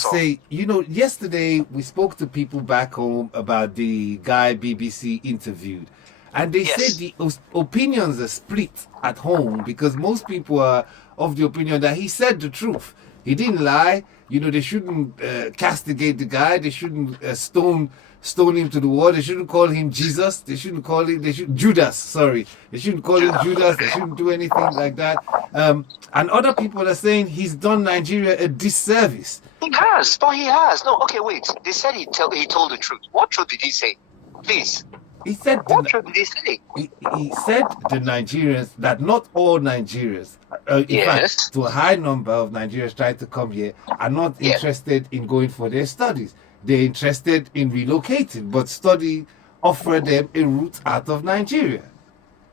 Say, yesterday we spoke to people back home about the guy BBC interviewed, and they said Yes. the opinions are split at home because most people are of the opinion that he said the truth. He didn't lie. They shouldn't castigate the guy. They shouldn't stone him to the wall. They shouldn't call him Jesus. They shouldn't call him. They should Judas. Sorry, they shouldn't call him Judah. Judas. They shouldn't do anything like that. And other people are saying he's done Nigeria a disservice. He has, but he has. No, okay, wait. They said he told the truth. What truth did he say? Please. He said What truth did he say? he said the Nigerians that not all Nigerians, in Yes. fact, to a high number of Nigerians trying to come here are not Yeah. interested in going for their studies. They're interested in relocating, but study offered them a route out of Nigeria.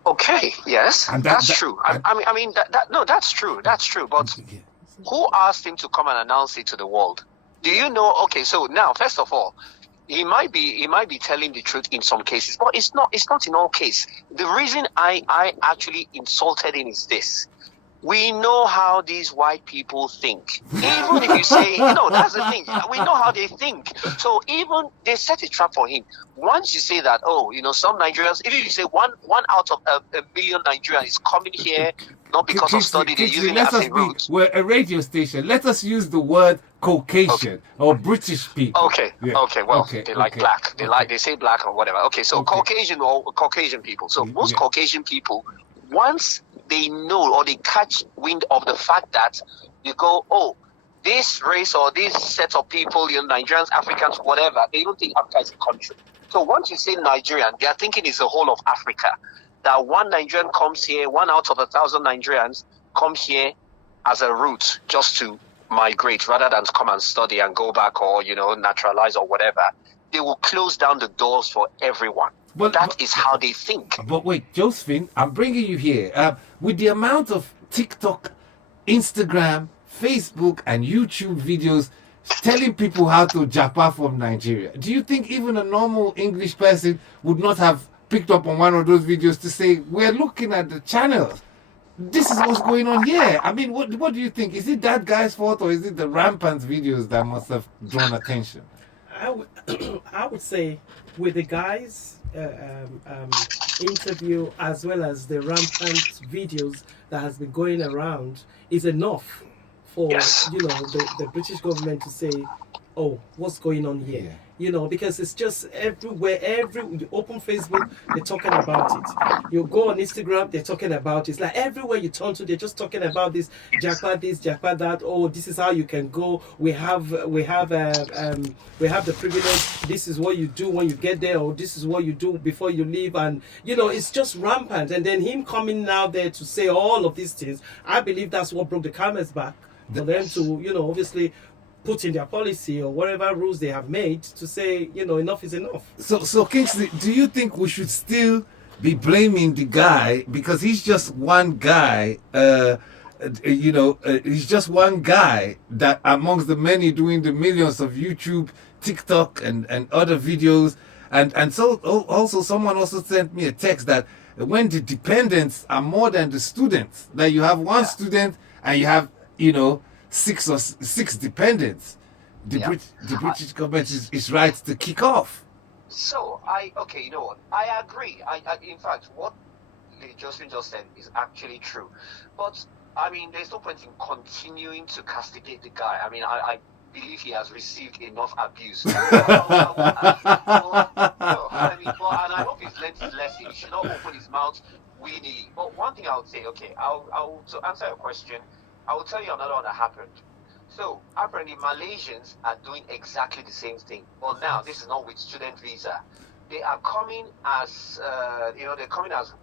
Okay, yes, And that's true. I mean, no, that's true. That's true. But who asked him to come and announce it to the world? Do you know? Okay, so now, first of all, he might be telling the truth in some cases, but it's not in all cases. The reason I actually insulted him is this. We know how these white people think. Even if you say, that's the thing. We know how they think. So even they set a trap for him. Once you say that, some Nigerians, even if you say one out of a million Nigerians is coming here not because of study, they're using it as a route. We're a radio station. Let us use the word Caucasian or British people. Okay. Yeah. Okay. Well, they like black. They say black or whatever. Okay. So Caucasian or Caucasian people. So most Caucasian people, once they know or they catch wind of the fact that you go, this race or this set of people, Nigerians, Africans, whatever, they don't think Africa is a country. So once you say Nigerian, they are thinking it's the whole of Africa. That one Nigerian comes here, one out of 1,000 Nigerians comes here as a route just to migrate rather than to come and study and go back or, naturalize or whatever. They will close down the doors for everyone. That is how they think. But wait, Josephine, I'm bringing you here. With the amount of TikTok, Instagram, Facebook, and YouTube videos telling people how to japa from Nigeria, do you think even a normal English person would not have picked up on one of those videos to say, we're looking at the channels? This is what's going on here. I mean, what do you think? Is it that guy's fault or is it the rampant videos that must have drawn attention? I would say with the guys interview as well as the rampant videos that has been going around is enough for the British government to say, what's going on here? Because it's just everywhere. You open Facebook, they're talking about it. You go on Instagram, they're talking about it. It's like everywhere you turn to, they're just talking about this, japa this, japa that. Oh, this is how you can go. We have the privilege. This is what you do when you get there, or this is what you do before you leave. And it's just rampant. And then him coming now there to say all of these things, I believe that's what broke the camel's back for them to, obviously put in their policy or whatever rules they have made to say, enough is enough. So Kingsley, do you think we should still be blaming the guy because he's just one guy? He's just one guy that amongst the many doing the millions of YouTube, TikTok, and other videos, and so also someone also sent me a text that when the dependents are more than the students, that you have one student and you have six dependents, the British government is right to kick off. So you know what? I agree. I in fact, what Josephine just said is actually true. But I mean, there's no point in continuing to castigate the guy. I mean, I believe he has received enough abuse. And I hope he's learned his lesson. He should not open his mouth willy. But one thing I would say, I'll to answer your question, I will tell you another one that happened. So apparently Malaysians are doing exactly the same thing. But now this is not with student visa. They are coming as they're coming as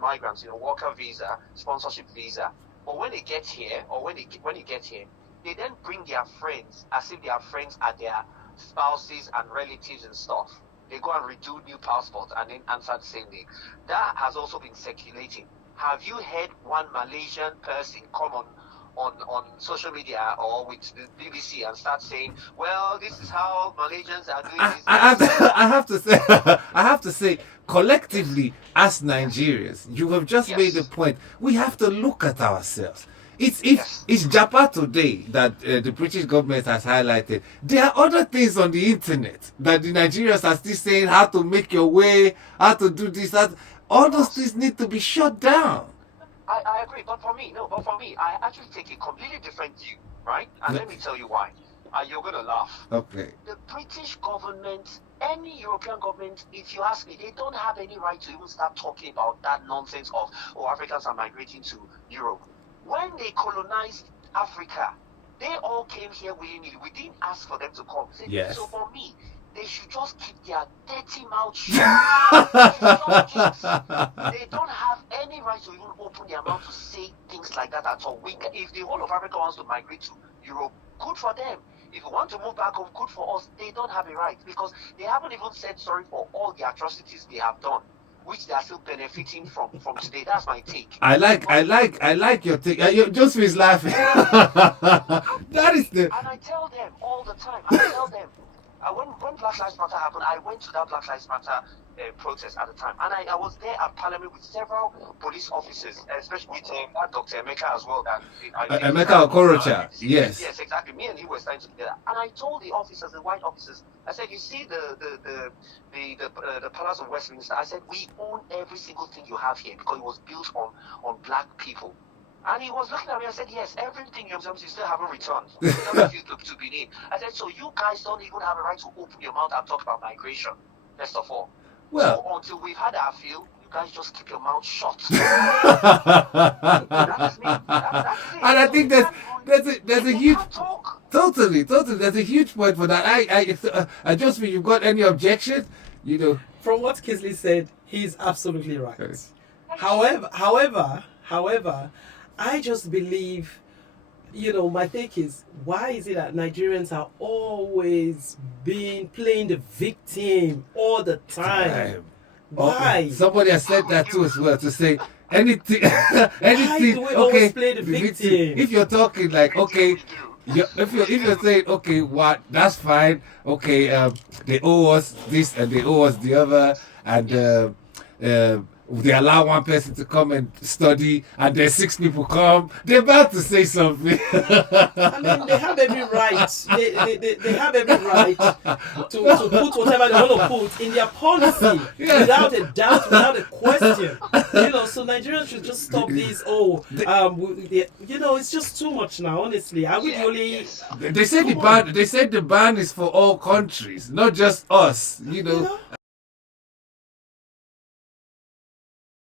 migrants, worker visa, sponsorship visa. But when they get here, or when you get here, they then bring their friends as if their friends are their spouses and relatives and stuff. They go and redo new passports and then answer the same thing. That has also been circulating. Have you heard one Malaysian person come on social media or with the BBC and start saying, well, this is how Malaysians are doing this? I have to say, collectively, as Nigerians, you have just made a point. We have to look at ourselves. It's Japan today that the British government has highlighted. There are other things on the internet that the Nigerians are still saying how to make your way, how to do this, that. All those things need to be shut down. I agree, but for me, I actually take a completely different view, right? And let me tell you why. You're going to laugh. Okay. The British government, any European government, if you ask me, they don't have any right to even start talking about that nonsense of, Africans are migrating to Europe. When they colonized Africa, they all came here willingly. We didn't ask for them to come. Yes. So for me, they should just keep their dirty mouth shut. They don't have any right to even open their mouth to say things like that at all. If the whole of Africa wants to migrate to Europe, good for them. If you want to move back home, good for us. They don't have a right because they haven't even said sorry for all the atrocities they have done, which they are still benefiting from today. That's my take. I like your take. Joseph is laughing. That is the. And I tell them all the time. When Black Lives Matter happened, I went to that Black Lives Matter protest at the time, and I was there at Parliament with several police officers, especially with Dr. Emeka as well. Emeka Okorocha, yes. Yes, exactly. Me and he were standing together, and I told the officers, the white officers, I said, you see the Palace of Westminster. I said, we own every single thing you have here because it was built on black people. And he was looking at me and said, yes, everything you still haven't returned. To Benin. I said, so you guys don't even have a right to open your mouth and talk about migration, first of all. Well, so until we've had our fill, you guys just keep your mouth shut. That's me. That's it. And I think there's a huge totally there's a huge point for that. I just mean you've got any objection, From what Kisley said, he's absolutely right. However, I just believe, my take is, why is it that Nigerians are always playing the victim all the time? Why? Somebody has said that too as well, to say anything. Why do we always play the victim? If you're talking like, okay, if you're saying, okay, what, that's fine. Okay, they owe us this and they owe us the other, and they allow one person to come and study, and then 6 people come. They're about to say something. I mean, they have every right. They have every right to put whatever they want to put in their policy without a doubt, without a question. So Nigerians should just stop this. It's just too much now. Honestly, I would only. They said the ban. They said the ban is for all countries, not just us.